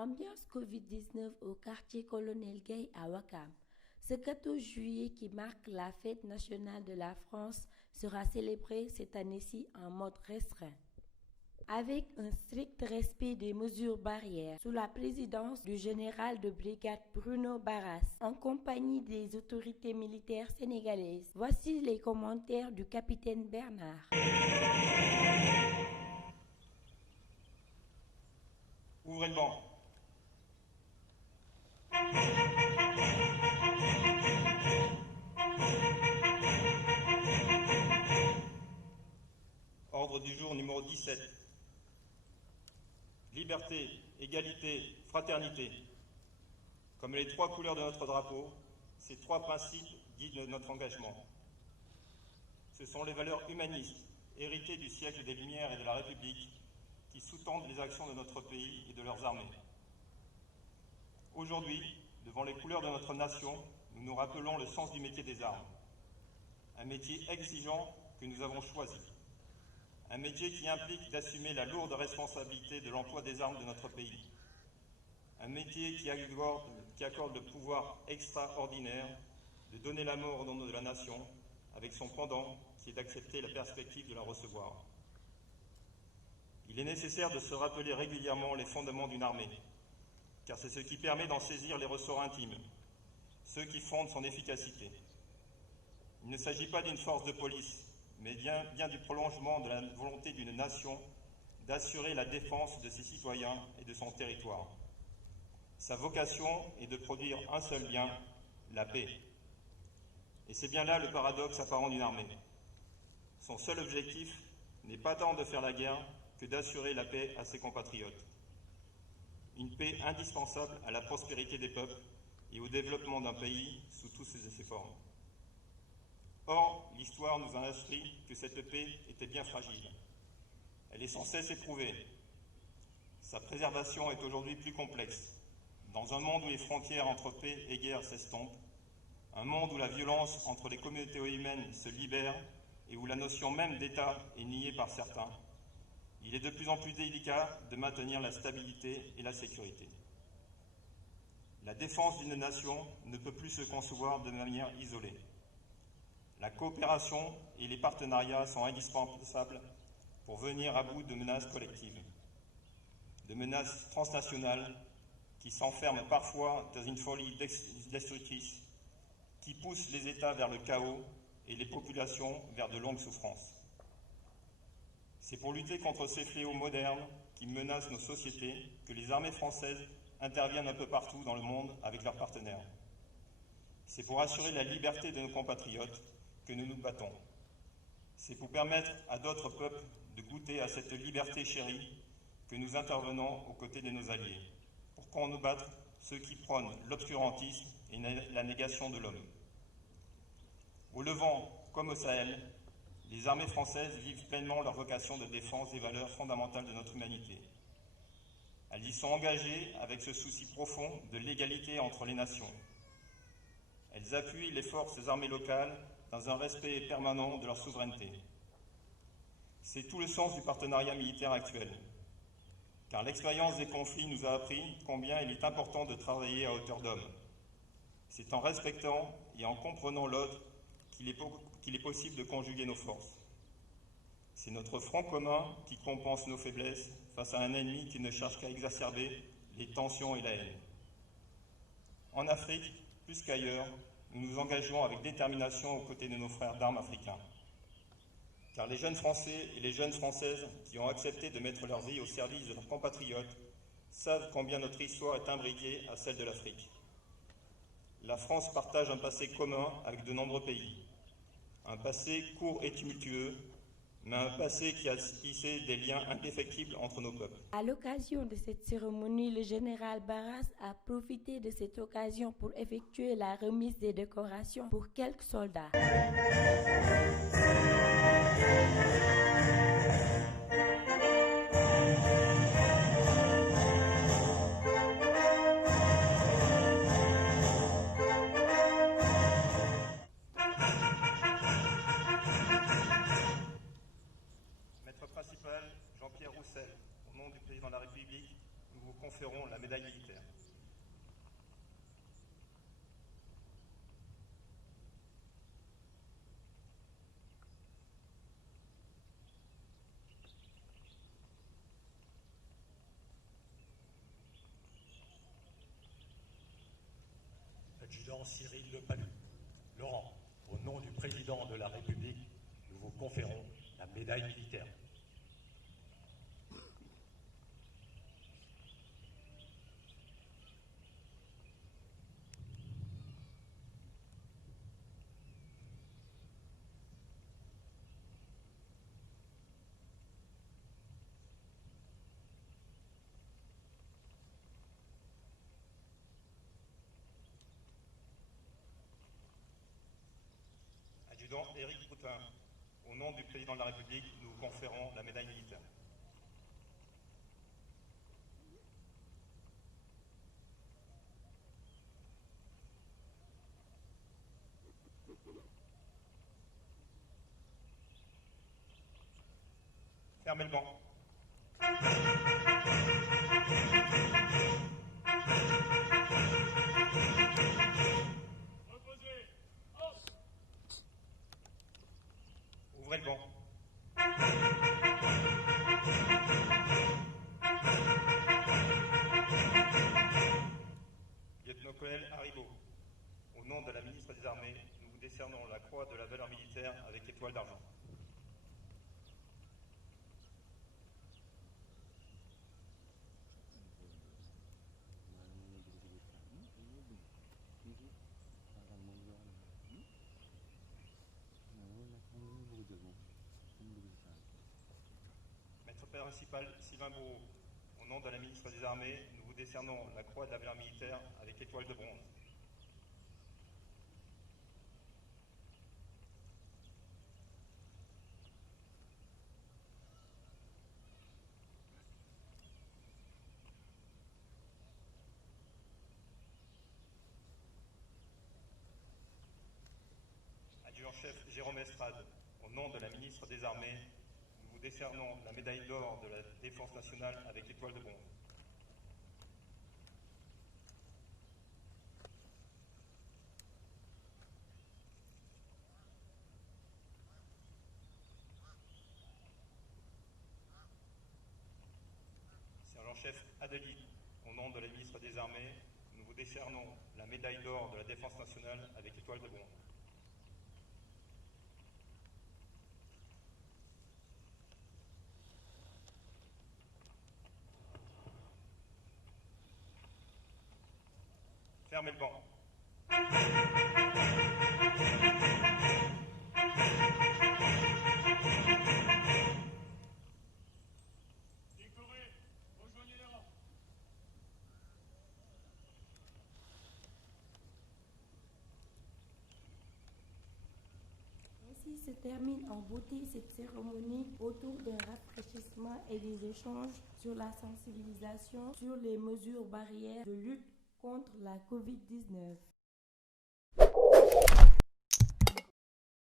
Ambiance Covid-19 au quartier Colonel Gay à Ouakam. Ce 14 juillet qui marque la fête nationale de la France sera célébré cette année-ci en mode restreint, avec un strict respect des mesures barrières, sous la présidence du général de brigade Bruno Barras, en compagnie des autorités militaires sénégalaises. Voici les commentaires du capitaine Bernard. Ouvrez le banc. Ordre du jour numéro 17. Liberté, égalité, fraternité. Comme les trois couleurs de notre drapeau, ces trois principes guident notre engagement. Ce sont les valeurs humanistes, héritées du siècle des Lumières et de la République, qui sous-tendent les actions de notre pays et de leurs armées. Aujourd'hui, devant les couleurs de notre nation, nous nous rappelons le sens du métier des armes. Un métier exigeant que nous avons choisi. Un métier qui implique d'assumer la lourde responsabilité de l'emploi des armes de notre pays. Un métier qui accorde le pouvoir extraordinaire de donner la mort au nom de la nation, avec son pendant qui est d'accepter la perspective de la recevoir. Il est nécessaire de se rappeler régulièrement les fondements d'une armée, car c'est ce qui permet d'en saisir les ressorts intimes, ceux qui fondent son efficacité. Il ne s'agit pas d'une force de police, mais bien du prolongement de la volonté d'une nation d'assurer la défense de ses citoyens et de son territoire. Sa vocation est de produire un seul bien, la paix. Et c'est bien là le paradoxe apparent d'une armée. Son seul objectif n'est pas tant de faire la guerre que d'assurer la paix à ses compatriotes. Une paix indispensable à la prospérité des peuples et au développement d'un pays sous toutes ses formes. Or, l'histoire nous a instruit que cette paix était bien fragile. Elle est sans cesse éprouvée. Sa préservation est aujourd'hui plus complexe. Dans un monde où les frontières entre paix et guerre s'estompent, un monde où la violence entre les communautés humaines se libère et où la notion même d'État est niée par certains, il est de plus en plus délicat de maintenir la stabilité et la sécurité. La défense d'une nation ne peut plus se concevoir de manière isolée. La coopération et les partenariats sont indispensables pour venir à bout de menaces collectives, de menaces transnationales qui s'enferment parfois dans une folie destructrice, qui poussent les États vers le chaos et les populations vers de longues souffrances. C'est pour lutter contre ces fléaux modernes qui menacent nos sociétés que les armées françaises interviennent un peu partout dans le monde avec leurs partenaires. C'est pour assurer la liberté de nos compatriotes que nous nous battons. C'est pour permettre à d'autres peuples de goûter à cette liberté chérie que nous intervenons aux côtés de nos alliés, pour qu'on nous batte ceux qui prônent l'obscurantisme et la négation de l'homme. Au Levant comme au Sahel, les armées françaises vivent pleinement leur vocation de défense des valeurs fondamentales de notre humanité. Elles y sont engagées avec ce souci profond de l'égalité entre les nations. Elles appuient les forces armées locales dans un respect permanent de leur souveraineté. C'est tout le sens du partenariat militaire actuel, car l'expérience des conflits nous a appris combien il est important de travailler à hauteur d'homme. C'est en respectant et en comprenant l'autre qu'il est possible de conjuguer nos forces. C'est notre front commun qui compense nos faiblesses face à un ennemi qui ne cherche qu'à exacerber les tensions et la haine. En Afrique, plus qu'ailleurs, nous nous engageons avec détermination aux côtés de nos frères d'armes africains. Car les jeunes Français et les jeunes Françaises qui ont accepté de mettre leur vie au service de leurs compatriotes savent combien notre histoire est imbriquée à celle de l'Afrique. La France partage un passé commun avec de nombreux pays. Un passé court et tumultueux, mais un passé qui a tissé des liens indéfectibles entre nos peuples. À l'occasion de cette cérémonie, le général Barras a profité de cette occasion pour effectuer la remise des décorations pour quelques soldats. Maître principal, Jean-Pierre Roussel, au nom du Président de la République, nous vous conférons la médaille militaire. Adjudant Cyril Lepalu. Laurent, au nom du président de la République, nous vous conférons la médaille militaire. Adjudant Éric Poutin, au nom du président de la République, nous vous conférons la médaille militaire. Fermez le banc. Ouvrez le banc. Lieutenant-colonel Haribo, au nom de la ministre des Armées, nous vous décernons la croix de la valeur militaire avec étoile d'argent. Maître principal Sylvain Bourreau, au nom de la ministre des Armées, nous vous décernons la croix de la valeur militaire avec étoile de bronze. Adjudant-chef Jérôme Estrade, au nom de la ministre des Armées, nous vous décernons la médaille d'or de la Défense nationale avec étoile de bronze. Sergent-chef Adeli, au nom de la ministre des Armées, nous vous décernons la médaille d'or de la Défense nationale avec étoile de bronze. Fermez le banc. Décoré, rejoignez les rangs. Ainsi se termine en beauté cette cérémonie autour d'un rafraîchissement et des échanges sur la sensibilisation sur les mesures barrières de lutte contre la COVID-19.